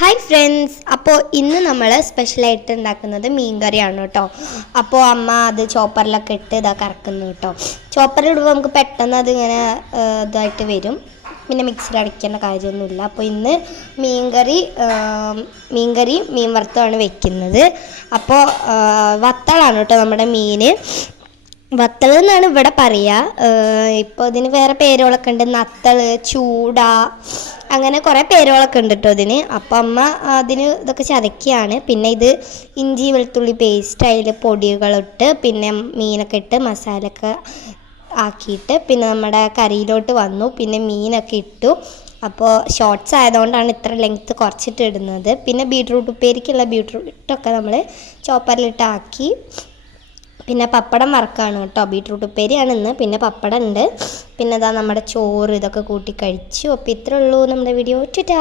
Hi friends, അപ്പോൾ ഇന്ന് നമ്മൾ സ്പെഷ്യലായിട്ട് ഉണ്ടാക്കുന്നത് മീൻ കറിയാണ് കേട്ടോ. അപ്പോൾ അമ്മ അത് ചോപ്പറിലൊക്കെ ഇട്ട് കറക്കുന്നു കേട്ടോ. ചോപ്പറിലിടുമ്പോൾ നമുക്ക് പെട്ടെന്ന് അതിങ്ങനെ ഇതായിട്ട് വരും, പിന്നെ മിക്സിയിൽ അടിക്കേണ്ട കാര്യമൊന്നുമില്ല. അപ്പോൾ ഇന്ന് മീൻകറി മീൻ വറുത്തമാണ് വെക്കുന്നത്. അപ്പോൾ വത്തളാണ് കേട്ടോ നമ്മുടെ മീൻ. വത്തൾ എന്നാണ് ഇവിടെ പറയുക. ഇപ്പോൾ ഇതിന് വേറെ പേരുകളൊക്കെ ഉണ്ട്, നത്തൾ, ചൂട, അങ്ങനെ കുറേ പേരുകളൊക്കെ ഉണ്ട് കേട്ടോ ഇതിന്. അപ്പം അമ്മ അതിന് ഇതൊക്കെ ചതക്കുകയാണ്. പിന്നെ ഇത് ഇഞ്ചി വെളുത്തുള്ളി പേസ്റ്റ്, അതിൽ പൊടികളിട്ട് പിന്നെ മീനൊക്കെ ഇട്ട് മസാലയൊക്കെ ആക്കിയിട്ട് പിന്നെ നമ്മുടെ കറിയിലോട്ട് വന്നു. പിന്നെ മീനൊക്കെ ഇട്ടു. അപ്പോൾ ഷോർട്ട്സ് ആയതുകൊണ്ടാണ് ഇത്ര ലെങ്ത്ത് കുറച്ചിട്ട് ഇടുന്നത്. പിന്നെ ബീട്രൂട്ട് ഉപ്പേരിക്കുള്ള ബീട്രൂട്ടൊക്കെ നമ്മൾ ചോപ്പറിലിട്ടാക്കി. പിന്നെ പപ്പടം വറക്കാണ് കേട്ടോ. ബീട്രൂട്ട് ഉപ്പേരിയാണ് ഇന്ന്. പിന്നെ പപ്പടം ഉണ്ട്. പിന്നെ ഇതാ നമ്മുടെ ചോറ്, ഇതൊക്കെ കൂട്ടി കഴിച്ചു. അപ്പോൾ ഇത്രേ ഉള്ളൂ നമ്മുടെ വീഡിയോ. ടാറ്റാ.